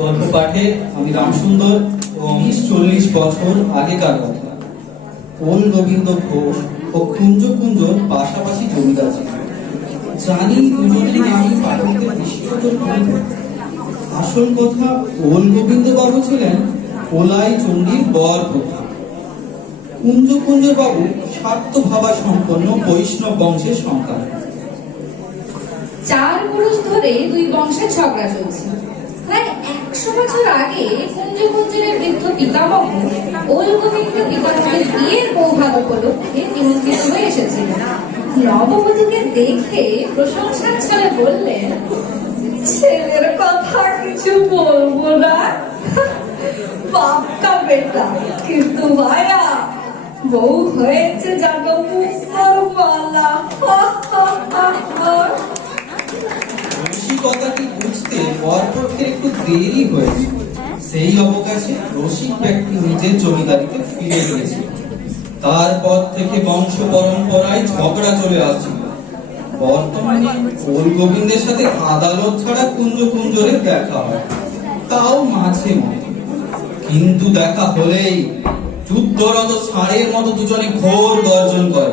গল্প পাঠে আমি রামসুন্দর ও অমিশ 40 বছর আগেকার কথা। কোন গোবিন্দ ঘোষ ও কুঞ্জ কুঞ্জর পাশাপাশি জমিদার ছিলেন। জানি দুজনেই নামই পাঠককে বিস্ময় করে। আসল কথা, কোন গোবিন্দ বাবু ছিলেন ওলাই চণ্ডীর বর প্রথা। কুঞ্জ কুঞ্জ বাবু স্বার্থ ভাবা সম্পন্ন বৈষ্ণব বংশের সন্তান। 4 পুরুষ ধরে দুই বংশের ঝগড়া চলছে। প্রায় 100 বছর আগে কুঞ্জ কুঞ্জের বৃদ্ধ পিতামহ ওল গোবিন্দ পিতামহের বিয়ের বৌভাত উপলক্ষে নিমন্ত্রিত হয়ে এসেছিলেন। নববধূকে দেখে প্রশংসার ছলে বললেন, ছেলের কথা কিছু বলবো না, বাপ কা বেটা, কিন্তু ভাইয়া বউ হয়েছে জানো মুক্তর মালা। রসিকতাটি বুঝতে বরপক্ষে একটু দেরি হয়েছে। সেই অবকাশে রসিক ব্যক্তি নিজের জমিদারিতে ফিরে গিয়েছিল। তারপর থেকে বংশ পরম্পরায় ঝগড়া চলে আসছিল। বর্তমানে ওল গোবিন্দের সাথে আদালত ছাড়া কুঞ্জ কুঞ্জরের দেখা হয়, তাও মাঝে মধ্যে। কিন্তু দেখা হলেই যুদ্ধরত ষাঁড়ের মতো দুজনে ঘোর গর্জন করে।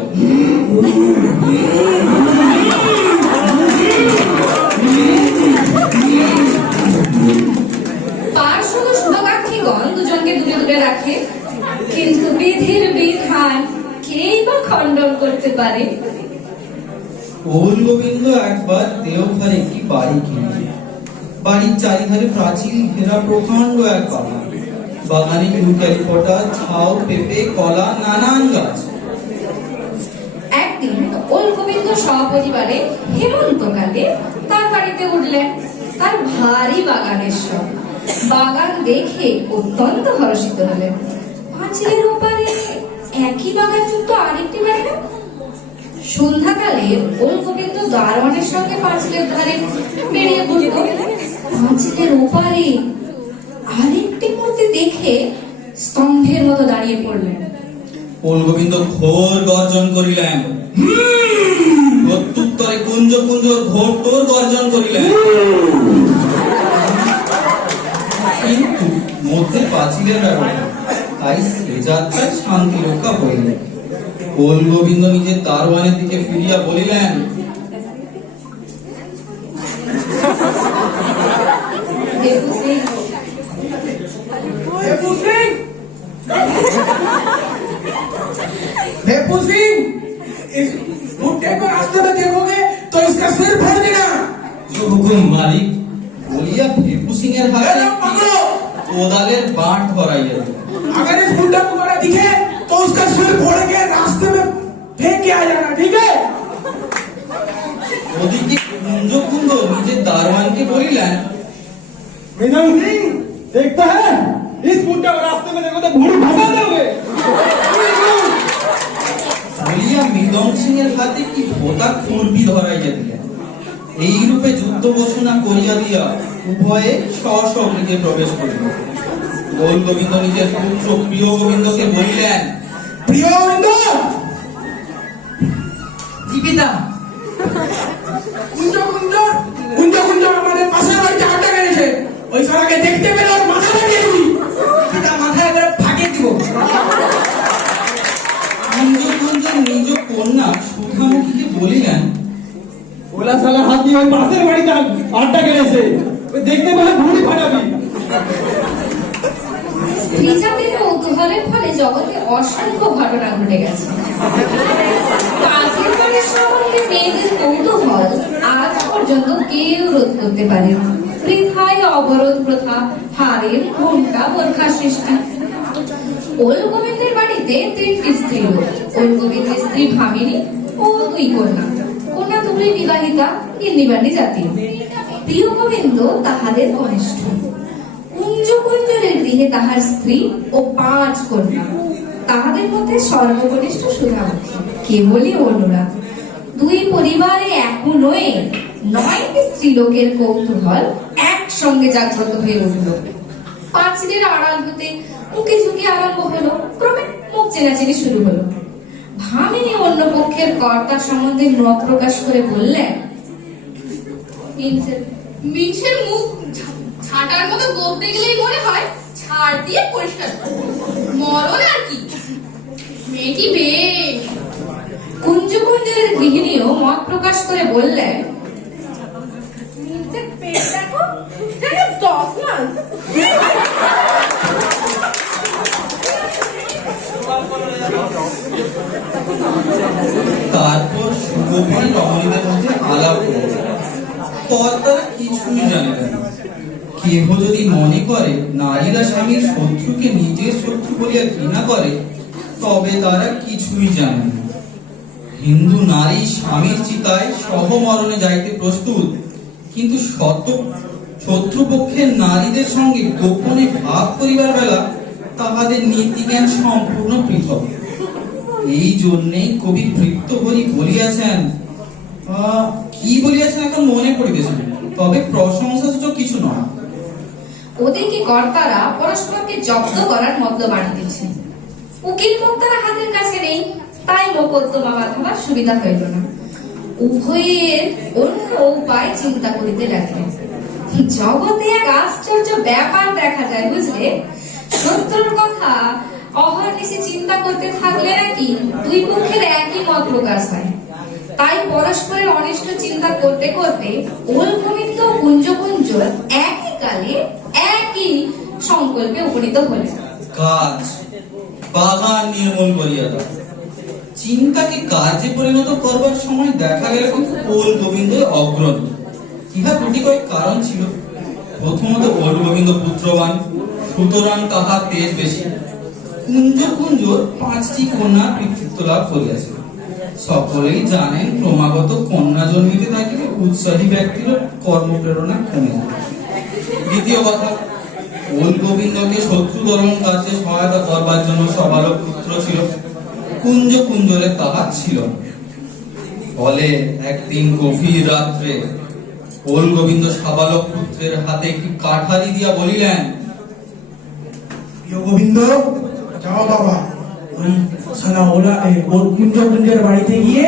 পার্শ্বদ শুভাকাঙ্ক্ষীগণ দুজনকে দূরে দূরে রাখে, কিন্তু বিধির বিধান কেই বা খণ্ডন করতে পারে। ওল গোবিন্দ একবার দেওঘরে একটি বাড়ি কিনে। বাড়ির চারিধারে প্রাচীর ঘেরা প্রকাণ্ড এক বাগান। বাগানে ইউক্যালিপটাস, ঝাউ, পেঁপে, কলা, নানান গাছ। একদিন ওল গোবিন্দ সপরিবারে হেমন্তকালে তার বাড়িতে উঠলেন। তার ভারী বাগানের শখ। বাগান দেখে অত্যন্ত হর্ষিত হলেন। পাঁচিলের ওপারে একই বাগান যুক্ত আরেকটি বাড়ি। সন্ধ্যাকালে ওল গোবিন্দ দারোয়ানের সঙ্গে পাঁচিলের ধারে বেরিয়ে পড়ল। পাঁচিলের ওপারে আরেকটি মূর্তি দেখে স্তম্ভের মতো দাঁড়িয়ে পড়লেন। ওল গোবিন্দ ঘোর গর্জন করিলেন। প্রত্যুত্তরে কুঞ্জ কুঞ্জ ঘোর তোর গর্জন করিলেন। কিন্তু মধ্যে পাঁচিলের ব্যবহার, তাই সে যাত্রায় শান্তি রক্ষা হইল। ওল গোবিন্দ নিজের দারোয়ানের দিকে ফিরিয়া বলিলেন, भेपू सिंह, इस भुट्टे को रास्ते में देखोगे तो इसका सिर फोड़ देना। जो हुकुम मालिक। বলিয়া ভেপু সিং এর হাতে কোদালের বাঁট ধরাইয়া দিল। अगर इस भुट्टे को तुम्हारा दिखे तो उसका सिर फोड़ के रास्ते में फेंक के आ जाना, ठीक है? ওদিকে কুঞ্জ কুঞ্জ নিজের দারোয়ানকে বলিলেন, मृदंग सिंह, देखता है इस भुट्टे को रास्ते में देखो तो भूल भसा दोगे। বলিয়া মৃদং সিং এর হাতে কি ভোতা খুরপি ধরাইয়া দিলেন। এই রূপে যুদ্ধ ঘোষণা করিয়া দিয়া উভয়ে স্ব গৃহে প্রবেশ করিল। ওল গোবিন্দ নিজের পুত্র প্রিয় গোবিন্দকে বলিলেন, প্রিয় গোবিন্দ, জীবিতা কুঞ্জ কুঞ্জ কুঞ্জ কুঞ্জ আমাদের পাশের বাড়িতে আড্ডা কেটেছে। ওই সারাকে দেখতে পেলে ওর মাথা লাগিয়ে দিবি। পিতা মাথায় করে ফাঁকে দিব। কুঞ্জ কুঞ্জ নিজ কন্যা সুধামুখীকে বলিলেন, ওলা শালা হাত দিয়ে ওই পাশের বাড়িতে আড্ডা কেটেছে। ওই দেখতে পেলে ভুঁড়ি ফাটাবি। স্ত্রী জাতির কৌতূহলের ফলে জগতে অসংখ্য ঘটনা ঘটে গেছে। পাশের বাড়ির সম্বন্ধে মেয়েদের কৌতূহল আজ পর্যন্ত কেউ রোধ করতে পারে না। বৃথায় অবরোধ প্রথা, হারের ঘোমটা বোরখা সৃষ্টি। ওল গোবিন্দের বাড়িতে 3টি স্ত্রী লোক। ওল গোবিন্দের স্ত্রী ভামিনী ও 2 কন্যা। কন্যা দুটোই বিবাহিতা, গিন্নিবান্ডি জাতীয়। প্রিয় গোবিন্দ তাহাদের কনিষ্ঠ। কুঞ্জ কুঞ্জরের গৃহে তাহার স্ত্রী ও 5 কন্যা। তাহাদের মধ্যে সর্বকনিষ্ঠ সুধামুখী, কেবলই অনুরাগ। 2 পরিবারে এখনোই 9টি স্ত্রীলোকের কৌতূহল একসঙ্গে জাগ্রত হয়ে উঠল। পাঁচিলের আড়াল হতে মুখে ঝুঁকি আরম্ভ হলো। ক্রমে মুখ চেনাচেনি শুরু হলো। ভামিনী অন্য পক্ষের কর্তা সম্বন্ধে মত প্রকাশ করে বললেন, মিনসের মুখ ছাটার মতো বলতে গেলেই মনে হয় ছাড় দিয়ে পরিষ্কার মরণ আর কি। মেয়েটি বেশ। কুঞ্জকুঞ্জের গৃহিণীও মত প্রকাশ করে বললেন, মিনসের পেট দেখো, যেন 10 মাস। তারপর সুগভীর রমণীদের মধ্যে আলাপ হলো। তারা কিছুই জানে না। কেহ যদি মনে করে নারীরা স্বামীর শত্রুকে নিজের শত্রু বলিয়া ঘৃণা করে, তবে তারা কিছুই জানে না। হিন্দু নারী স্বামীর চিতায় সহমরণে যাইতে প্রস্তুত, কিন্তু শত্রুপক্ষের নারীদের সঙ্গে গোপনে ভাব করিবার বেলা তাহাদের নীতিজ্ঞান সম্পূর্ণ পৃথক। এই জন্যেই কবি ভৃত্যহরি বলিয়াছেন, কি বলিয়াছেন এখন মনে পড়িতেছে, তবে প্রশংসাসূচক কিছু নয়। ওদিকে কর্তারা পরস্পরকে জব্দ করার মতলব আনিতেছে। উকিল মুক্তারা হাতের কাছে নেই, তাই মোকদ্দমা বাঁধাবার সুবিধা হইল না। উভয়ের অন্য উপায় চিন্তা করিতে লাগলেন। জগতে এক আশ্চর্য ব্যাপার দেখা যায়, বুঝলে? শত্রুর কথা অহর্নিশি চিন্তা করতে থাকলে নাকি দুই পক্ষের একই মত প্রকাশ হয়। তাই পরস্পরের অনিষ্ট চিন্তা করতে করতে ওলগোবিন্দ কুঞ্জকুঞ্জ একই কালে একই সংকল্পে উপনীত হলেন। কাজ বাগান নির্মূল করিয়া দাও। চিন্তাকে কাজে পরিণত করবার সময় দেখা গেল কিন্তু ওল গোবিন্দ অগ্রণী। ইহা দুটি কয়েক কারণ ছিল। প্রথমত ওল গোবিন্দ পুত্রবান, সুতরাং তাহার তেজ বেশি। কুঞ্জকুঞ্জর 5টি কন্যা পিতৃত্ব লাভ করিয়াছে। সকলেই জানেন ক্রমাগত কন্যা জন্মিতে থাকিলে উৎসাহী ব্যক্তির কর্মপ্রেরণা কমে যায়। দ্বিতীয় কথা, ওল গোবিন্দকে শত্রু দলন কাজে সহায়তা করবার জন্য সবালক পুত্র ছিল, কুঞ্জকুঞ্জরে তাহা ছিল। ফলে একদিন গভীর রাত্রে ওল গোবিন্দ সাবালক পুত্রের হাতে একটি কাঠারি দিয়া বলিলেন, গোবিন্দ, যাও বাবা, ওই সালা ওর কুঞ্জকুঞ্জের বাড়িতে গিয়ে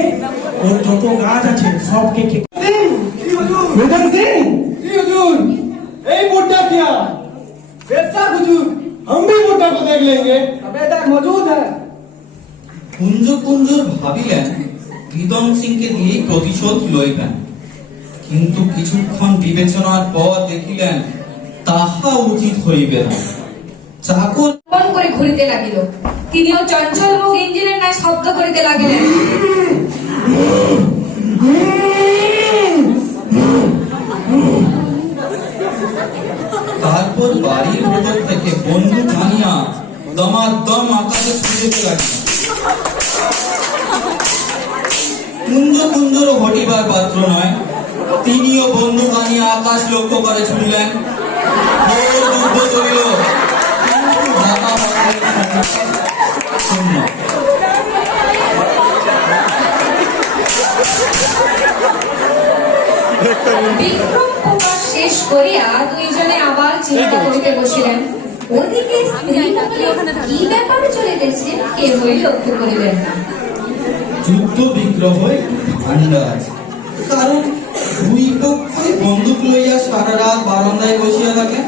ওর যত গাছ আছে সব কেটে এই मुद्दा क्या वैसा हुजूर हम भी मुद्दा को देख लेंगे अबे तक मौजूद है। কুঞ্জকুঞ্জর ভাবিলেন হৃদম সিংকে দিয়েই প্রতিশোধ লইবেন, কিন্তু কিছুক্ষণ বিবেচনার পর দেখিলেন তাহা উচিত হইবে না। চাকর মন করে ঘুরিতে লাগিল। তিনিও চঞ্চল মুখ ইঞ্জিনের ন্যায় শব্দ করিতে লাগিলেন। তারপর বাড়ির ভেতর থেকে বন্দুক আনিয়া দমাদম আকাশে ছুঁড়িতে লাগিল। কুঞ্জকুঞ্জরও হটিবার পাত্র নয়, তিনিও বন্দুক আনিয়া আকাশ লক্ষ্য করে ছুড়িলেন। ঘোর যুদ্ধ চলিল, কিন্তু ঢাকা পাহাড়ের শূন্য। বিক্রম প্রকাশ শেষ করিয়া দুইজনে আবার চিন্তা করিতে বসিলেন। ওদিকে স্ত্রী মহলে কি ব্যাপারে চলিতেছে কেহই লক্ষ্য করিলেন না। যুদ্ধ বিগ্রহ ঠান্ডা আছে, কারণ দুই পক্ষই বন্দুক লইয়া সারা রাত বারান্দায় বসিয়া থাকে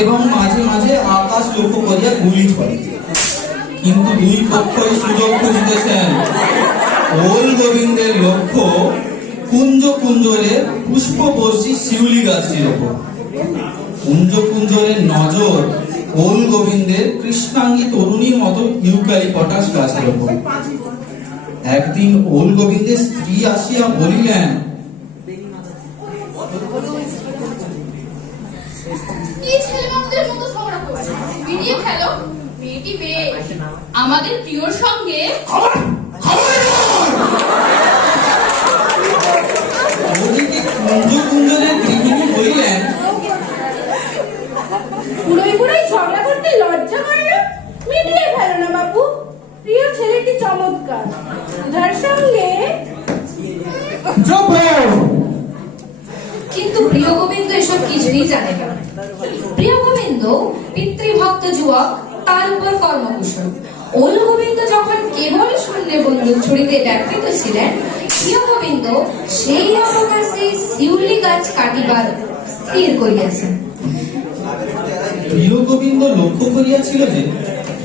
এবং মাঝে মাঝে আকাশ লক্ষ্য করিয়া গুলি ছড়ে। কিন্তু দুই পক্ষই সুযোগ খুঁজিতেছেন। ওল গোবিন্দের লক্ষ্য কুঞ্জকুঞ্জরের পুষ্পবর্ষী শিউলি গাছটির ওপর। কুঞ্জকুঞ্জরের নজর ওল গোবিন্দের কৃষ্ণাঙ্গী তরুণীর মতো ইউক্যালিপটাস গাছের ওপর। একদিন ওল গোবিন্দের স্ত্রী আসিয়া বলিলেন, কি ছেলে মানুষদের মতো ঝগড়া করছে, বেরিয়ে ফেলো। মেয়েটি বেশ। আমাদের প্রিয়র সঙ্গে ওদিকে কুঞ্জকুঞ্জরের গৃহিণী বলিলেন, বুড়োই বুড়োই ঝগড়া করতে লজ্জা করে না? মিটিয়ে ফেলো না বাবু, প্রিয় ছেলেটি চমৎকার, উধার সঙ্গে। কিন্তু প্রিয় গোবিন্দ এসব কিছুই জানে না। প্রিয় গোবিন্দ পিতৃভক্ত যুবক, তার উপর কর্মকুশল। ওল গোবিন্দ যখন কেবল শূন্যে বন্দুক ছুড়িতে ব্যর্থিত ছিলেন, প্রিয় গোবিন্দ সেই অবকাশে শিউলি গাছ কাটিবার স্থির করিয়াছেন। প্রিয় গোবিন্দ লক্ষ্য করিয়াছিল যে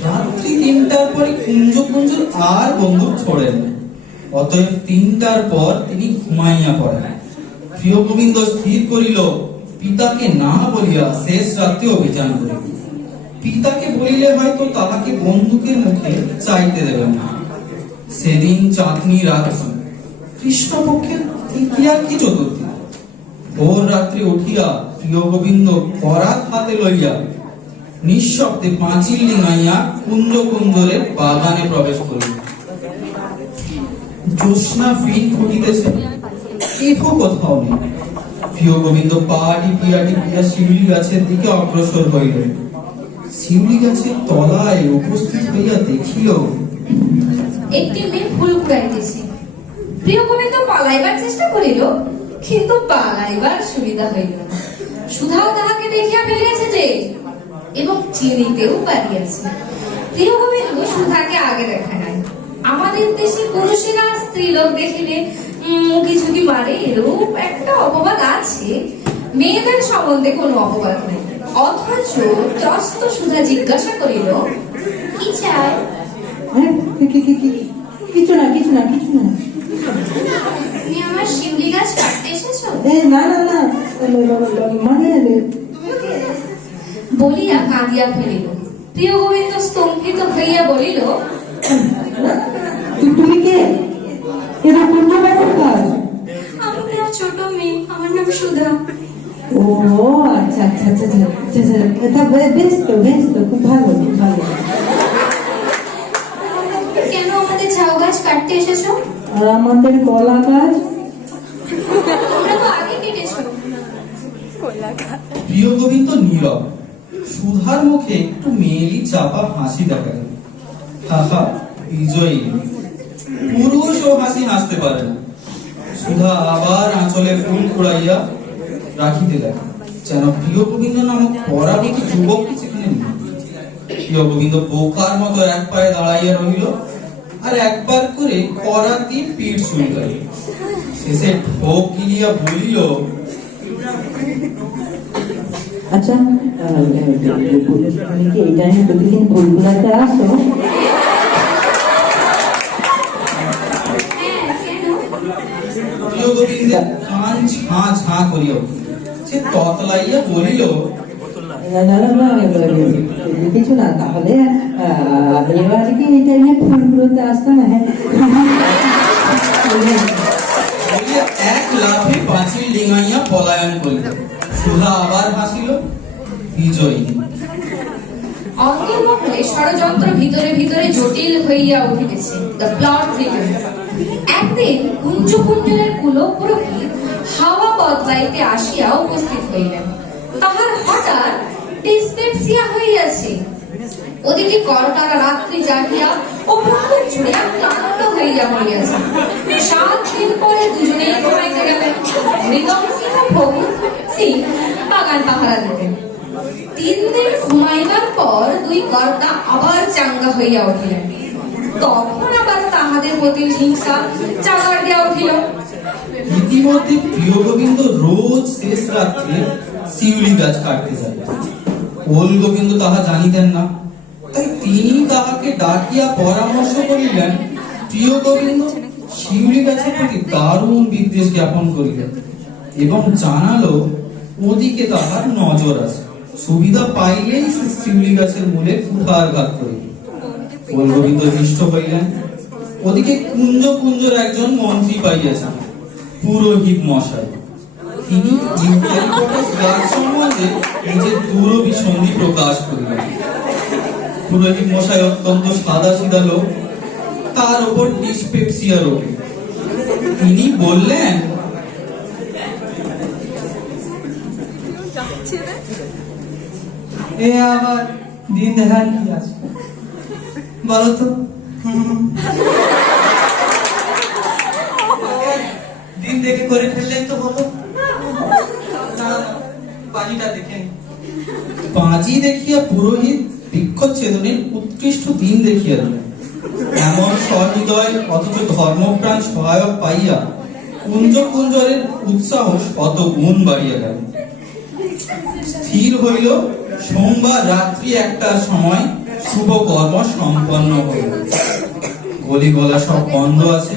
রাত্রি 3টার পরে কুঞ্জ কুঞ্জ আর বন্দুক ছোড়েন, অতএব 3টার পর তিনি ঘুমাইয়া পড়েন। প্রিয় গোবিন্দ স্থির করিল পিতাকে না বলিয়া শেষ রাত্রে অভিযান করিল। পিতাকে বলিলে হয়তো তাহাকে বন্দুকের মুখে চাইতে দেবেন না। সেদিন চাঁদনি রাত্রি, কৃষ্ণপক্ষের তৃতীয়া কি চতুর্থী। ভোর রাত্রে উঠিয়া প্রিয় গোবিন্দ করাত হাতে লইয়া নিঃশব্দে পাঁচিল ডিঙাইয়া কুঞ্জ কুঞ্জরের বাগানে প্রবেশ করিল। জ্যোৎস্না ফিট ফুটিতেছে, কেহ কোথাও নেই। প্রিয় গোবিন্দ পা টিপিয়া টিপিয়া শিউলি গাছের দিকে অগ্রসর হইল। শিউলি গাছের তলায় উপস্থিত হইয়া দেখিল একটি মেয়ে ফুল কুড়াইতেছে। প্রিয় গোবিন্দ পালাইবার চেষ্টা করিল, কিন্তু পালাইবার সুবিধা হইল না। সুধাও তাহাকে দেখিয়া ফেলিয়াছে যে, এবং চিনিতেও পারিয়াছে। প্রিয় গোবিন্দ সুধাকে আগে দেখা নাই। আমাদের দেশে পুরুষেরা স্ত্রীলোক দেখিলে কিছুকি মারে, এরূপ একটা অপবাদ আছে। মেয়েদের সম্বন্ধে কোনো অপবাদ নেই। অথচ ত্রস্ত সুধা জিজ্ঞাসা করিল, কি চায়? কিছু না কিছু না কিছু না। তুমি আমার শিউলি গাছ কাটতে এসেছো? না না না, মানে বলিয়া কাঁদিয়া ফেলিল। প্রিয় গোবিন্দ স্তম্ভিত হইয়া বলিল, তুমি কে? এরা কোন ব্যাপার কাজ? আমি তোমার ছোট মেয়ে, আমার নাম সুধা। ও আচ্ছা আচ্ছা আচ্ছা আচ্ছা, এটা বেশ তো খুব ভালো খুব ভালো। কেন আমাদের ঝাউ গাছ কাটতে এসেছো? আর আমাদের কলা গাছ? তোমরা তো আগে কেটেছো। প্রিয় গোবিন্দ নীরব। সুধার মুখে একটু মেয়েলি চাপা হাসি দেখা গেল। হাহা, বিজয়ী। পুরুষও হাসি হাসতে পারে না। সুধা আবার আঁচলে ফুল কুড়াইয়া রাখিতে লাগে, যেন প্রিয় গোবিন্দ নামক পরাবতী যুবক সেখানে নেই। প্রিয় গোবিন্দ বোকার মতো এক পায়ে দাঁড়াইয়া রহিল, আর একবার করে করা দিয়ে পিঠ চুলকাইল। শেষে ঢোক গিলিয়া বলিল, আচ্ছা তুমি কি এই টাইমে প্রতিদিন ফুল কুড়াতে আসো? প্রিয় গোবিন্দের কান ঝাঁ ঝাঁ করিয়া উঠিল। সে ততলাইয়া বলিল, না না না কিছু না। তাহলে এবার কি এই টাইমে ফুল কুড়াতে আসতো না? হ্যাঁ বলিয়া এক লাফে পাঁচিল ডিঙাইয়া পলায়ন করিল। সুধা আবার হাসিল। বিজয়ী। অন্তর্মহলে ষড়যন্ত্র ভিতরে ভিতরে জটিল হইয়া উঠিতেছে। The plot থিকেন্স। একদিন কুঞ্জ কুঞ্জরের কুলপুরোহিত হাওয়া বদলাইতে আসিয়া উপস্থিত হইলেন। তাহার হঠাৎ ডিসপেপসিয়া হইয়াছে। ওদিকে করটারা রাত্রি জাগিয়া ও পুকুর ছুড়িয়া ক্লান্ত হইয়া পড়িয়াছে। 7 দিন পরে দুজনেই ঘুমাইতে গেলেন। মৃদং সিংহ ভগুন সিং বাগান পাহারা দিতেন। 3 দিন ঘুমাইবার পর দুই কর্তা আবার চাঙ্গা হইয়া উঠিলেন। তখন আবার তাহাদের প্রতি হিংসা চাগার দিয়া উঠিল। ইতিমধ্যে প্রিয় গোবিন্দ রোজ শেষ রাত্রে শিউলি গাছ কাটতে যায়। ওল গোবিন্দ তাহা জানিতেন না, তাই তিনি তাহাকে ডাকিয়া পরামর্শ করিলেন। প্রিয় গোবিন্দ শিউলি গাছের প্রতি দারুণ বিদ্বেষ জ্ঞাপন করিলেন এবং জানালো ওদিকে তাহার নজর আছে। সুবিধা পাইলেই সে শিউলি গাছের মূলে কুঠারঘাত করিল। ওল গোবিন্দ হৃষ্ট হইলেন। ওদিকে কুঞ্জ কুঞ্জর একজন মন্ত্রী পাইয়াছেন, পুরোহিত মশাই। তিনি ইউক্যালিপটাস গাছ সম্বন্ধে নিজের দূরভিসন্ধি প্রকাশ করিলেন। পুরোহিত মশাই অত্যন্ত সাদা সিধা লোক, তার উপর ডিসপেপসিয়া রোগী। তিনি বললেন, এ আবার দিন দেখার কি আছে বলো তো? দিন দেখে করে ফেললেন তো বলো না, বাজিটা দেখে পাঁজি দেখিয়া পুরোহিত বৃক্ষচ্ছেদনের উৎকৃষ্ট দিন দেখিয়া দিলেন। এমন সহৃদয় অথচ ধর্মপ্রাণ সহায়ক পাইয়া কুঞ্জ কুঞ্জরের উৎসাহ শত গুণ বাড়িয়া গেল। স্থির হইল সোমবার রাত্রি 1টার সময় শুভ কর্ম সম্পন্ন হইল। গলি গলা সব বন্ধ আছে,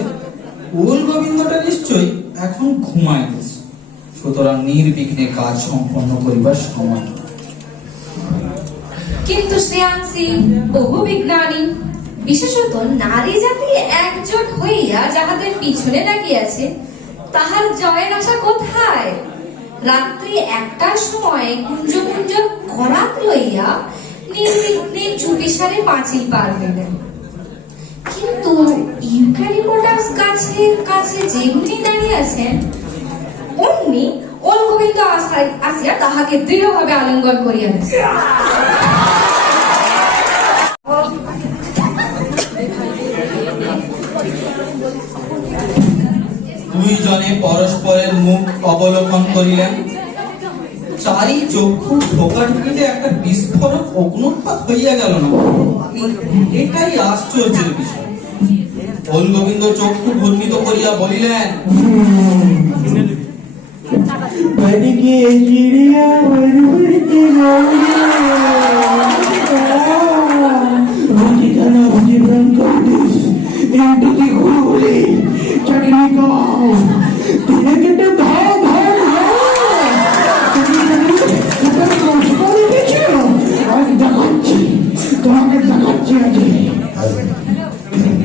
ওল গোবিন্দটা নিশ্চয়ই এখন ঘুমাইতেছে, সুতরাং নির্বিঘ্নে কাজ সম্পন্ন করিবার সময়। কিন্তু শ্রেয়াংসী বহু বিজ্ঞানী, বিশেষত নারী জাতি একজোট হইয়া যাহাদের পিছনে লাগিয়াছে, তাহার জয়ের আশা কোথায়? রাত্রি 1টার সময় কুঞ্জ কুঞ্জ করাত লইয়া নির্বিঘ্নে চুপিসারে পাঁচিল পার হইলেন। কিন্তু ইউক্যালিপটাস গাছের কাছে যেমনি দাঁড়িয়ে আছেন, অমনি ওল গোবিন্দ আসিয়া তাহাকে দৃঢ়ভাবে আলিঙ্গন করিয়া নেন। দুইজনে পরস্পরের মুখ অবলোকন করিলেন। চারি চক্ষু ঢোকাঢুকিতে একটা বিস্ফোরক অগ্নুৎপাত হইয়া গেল না? এটাই আশ্চর্যের বিষয়। ওল গোবিন্দ চক্ষু ঘূর্ণিত করিয়া বলিলেন, बदके चिड़िया बरबर के भुजी खाना भुजी ब्रंकोटिस इंटू की गोली चटनी खाओ तेरे कितने धाव धाव धाव ऊपर को पीछे आज दगाची তোমাকে দেখাচ্ছি আজকে।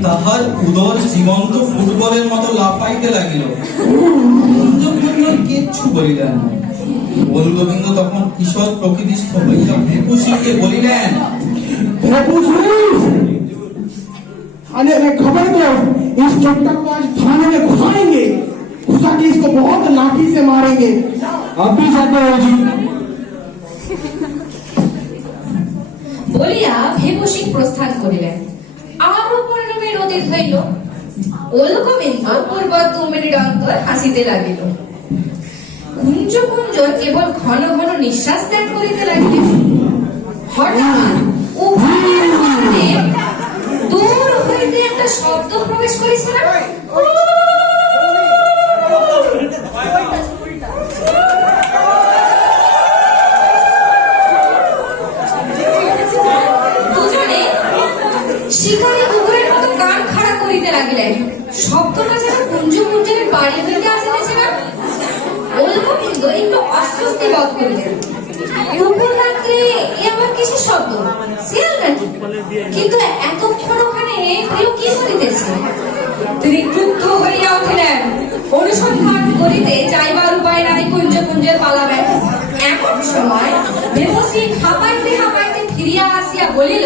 তাহার উদর জীবন্ত ফুটবলের মতো লাফাইতে লাগিল। কুঞ্জ কুঞ্জ কিচ্ছু বলিলেন না। ওল গোবিন্দ তখন কিশোর প্রকৃতিস্থ হইয়া ভেপুসিকে বলিলেন, अरे खबर दो, इस चट्टा को आज थाने में घुसाएंगे, घुसा के इसको बहुत लाठी से मारेंगे। अब भी जाते हो जी। বলিয়া ভেবসিক প্রস্থান করিলেন। আরো 15 মিনিট অতীত হইল। ওল গোবিন্দ পূর্ব 2 মিনিট অন্তর হাসিতে লাগিল। কুঞ্জ কুঞ্জ কেবল ঘন ঘন নিঃশ্বাস ত্যাগ করিতে লাগিল। হঠাৎ উভয়ের মধ্যে দূর হইতে একটা শব্দ প্রবেশ করেছিল। দুজনে শিকারী কুকুরের মতো কান খাড়া করিতে লাগিলেন। শব্দটা যেন কুঞ্জ কুঞ্জের বাড়ি হইতে আসিতেছে না। ওল গোবিন্দ একটু অস্বস্তি বোধ করিলেন। কুকুর রাত্রে এ আবার কিসের শব্দ? শিয়াল নাকি? কিন্তু এতক্ষণ ওখানে প্রিয় কি করিতেছে? তিনি ক্রুদ্ধ হইয়া উঠিলেন। অনুসন্ধান করিতে যাইবার উপায় নাই, কুঞ্জ কুঞ্জের পালাবেন। এমন সময় দেবশ্রী হাঁপাইতে হাঁপাইতে ফিরিয়া আসিয়া বলিল,